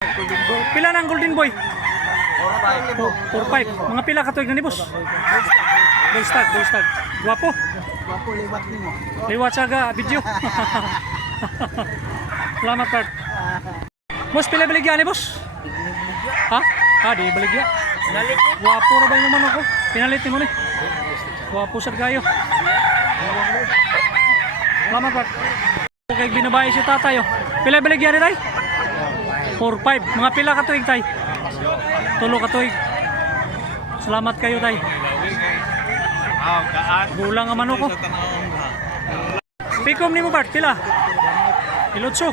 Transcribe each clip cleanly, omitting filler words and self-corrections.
Pila ng golden boy? 4-5. Mga pila ka tuig na ni boss? Bullstag. Guwapo. Wapo liwat nimo. Liwat saga video. Salamat Bart. Boss, pila baligya ni boss? Ha? Di baligya. Guwapo na ba yung naman ako? Pinalit mo ni. Guwapo sad kayo. Salamat Bart. Okay, binabayi si tatay. Pila baligya ni tay? 4-5. Mga pila ka tuig tay? 3 ka tuig. Salamat kayo tay. Gulang ang manok ko. Pikom ni mo Bart, pila? Ilotso.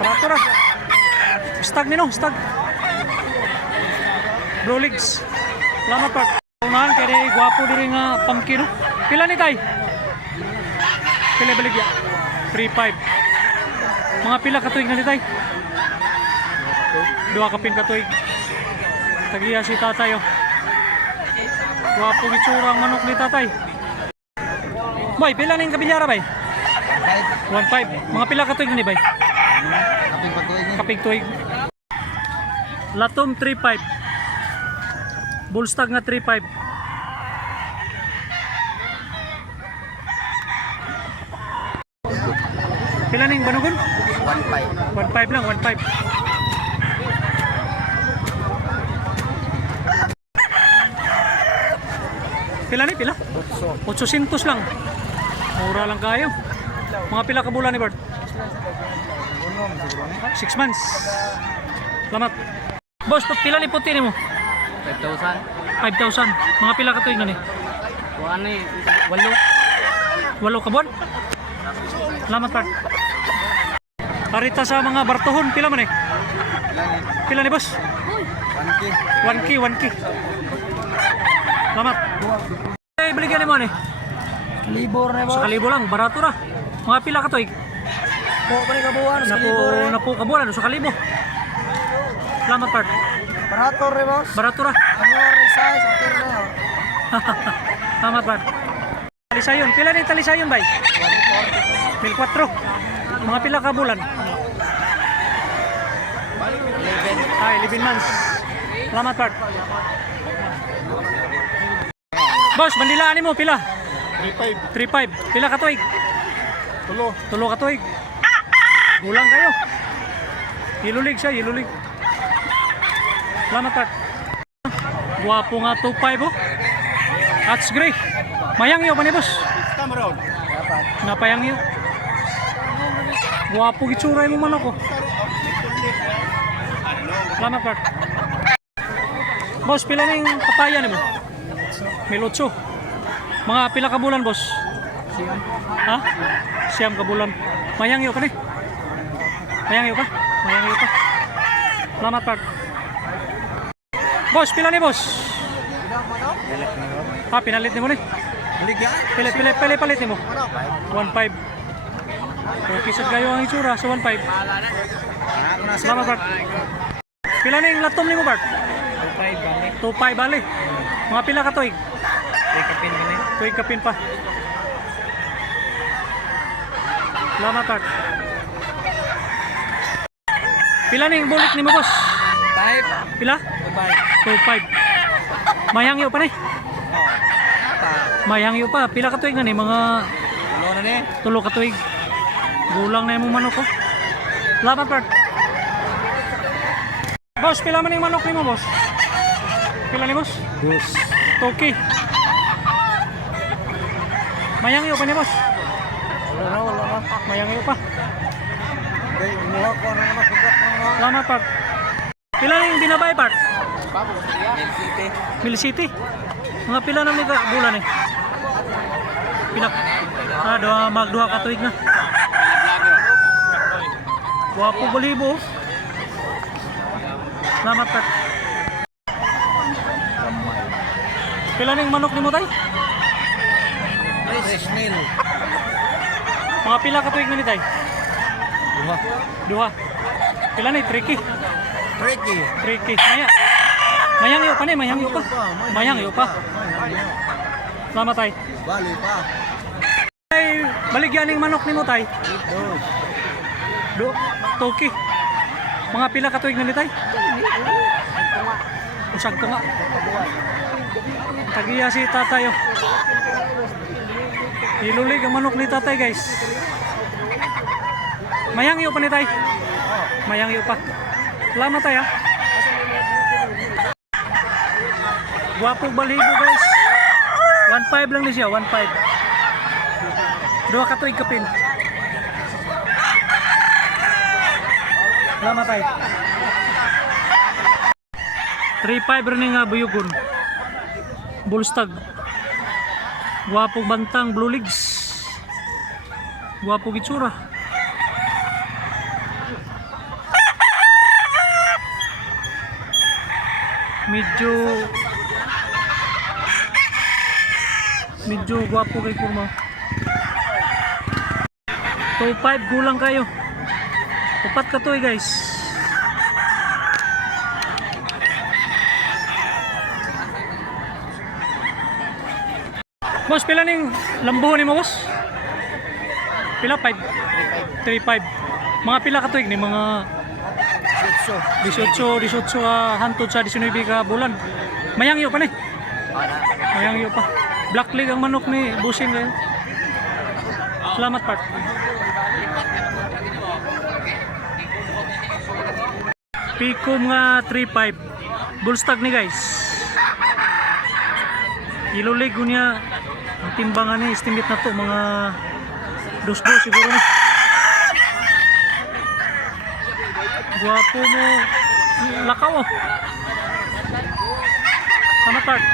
Paratora. Stag ni no, stag. Blue legs. Salamat Bart. Unahan kaya guwapo diri nga pumpkin. Pila ni tay? Pila baligya? 3-5. Mga pila ka tuig na ni tay? 2 kapin ka tuig. Tagiya si tatay oh. Guwapo gitsura ang manok ni tatay. Boy, pila ning kabilyara bay? 1-5. Mga pila ka tuig ni bay? Kapig tuig. Latom 3-5. Bullstag nga 3-5. Pila ning banugon? 1-5 lang, 1-5. Pila ni pila? 800 lang. Mura lang kayo. Mga pila ka bulan ni Bart? 6 months. Salamat. Boss, pila ni puti ni mo? 5,000. Mga pila ka tuig na ni? 8 ka buwan? Salamat Bart. Parita sa mga bartohon, pila man eh? Pila ni boss? 1K. Salamat. Ay, baligyan mo ni? Libor na boss. Sa kalibo lang, barato ra. Mga pila ka tuig? Po balik kabuan sa libor. Napo kabulan sa kalibo. Salamat Bart. Barato re boss. Barato ra. Ano resize after na. Salamat Bart. Talisayon, pila ni talisayon bay? 1,400. Mga pila ka bulan? 11 months. Salamat Bart. Boss, bandilaan ni mo pila? 3-5. Pila ka tuig? 3 ka tuig. Gulang kayo. Ilulig siya, ilulig. Salamat Bart. Guwapo nga 2-5 oh. Hats gray. Mayangyo pa ni boss? Napayangyo. Guwapo gitsura mo manok oh. Salamat Bart. Boss, pila na yung papaya ni mo? 1,800. Mga pila ka bulan boss? Ha? Siyam ka bulan. Mayangyo ka ni? Mayangyo ka? Salamat Bart. Boss, pila ni boss? Pinalit ni mo ni? Palit ni mo? 1,500. Okay, sad kayo ang itsura sa 1,500. Salamat Bart. Pila na yung latom ni mo Bart? 2,500 bali. Mga pila ka tuig? 2 kapin pa. Salamat Bart. Pila na yung bulik ni mo boss? 5. Pila? 2,500. Mayangyo pa ni? Mayangyo pa. Pila ka tuig na ni? Mga 3 ka tuig. Gulang na yung manok ko. Salamat Bart. Boss, pila man yung manok ni mo boss? Pila ni boss? Yes. Toki. Mayangyo pa ni boss? Wala. Mayangyo pa. Muha ko na sugat na. Salamat Bart. Pila na yung binabay Bart? Mill City. Mga pila na mga bulan eh? Pinak. Magduha ka tuig na. Wapo balibo. Salamat Bart. Pila na yung manok ni mo tay? Fresh meal. Mga pila ka tuig na ni tay? Duha. Pila na yung tricky? Tricky. Mayangyo pa ni, mayangyo pa. Salamat tay. Bali pa. Ay, baligyan ng manok ni mo tay. Toki. Mga pila ka tuig na litay? Usag to nga. Tagiya si tatay oh. Ilulig ang manok ni tatay guys. Mayangyo pa ni tay. Mayangyo pa. Salamat tay ha. Guwapong balibo guys. 1.5 lang ni siya, 1.5. Dua ka tuig kapin. Salamat tay. 3.5 rin nga buyugon. Bullstag. Guwapong bantang blue legs. Guwapong itsura. Medyo guwapo kay kurma. 2.5 gulang kayo. Upat ka to guys. Boss, pila ning lambuhon ni mo, boss? Pila? 5? 3.5. Mga pila ka tuig ni mga 18 hantod sa 19 ka bulan. Mayangyo pa ni. Mayangyo pa. Black leg ang manok ni busing kayo. Salamat part. Pikom nga 3.5. Bullstag ni guys. Ilulig ko niya. Ang timbangan ni estimate na to mga 2 siguro ni. Guwapo mo. Lakaw oh. Salamat part.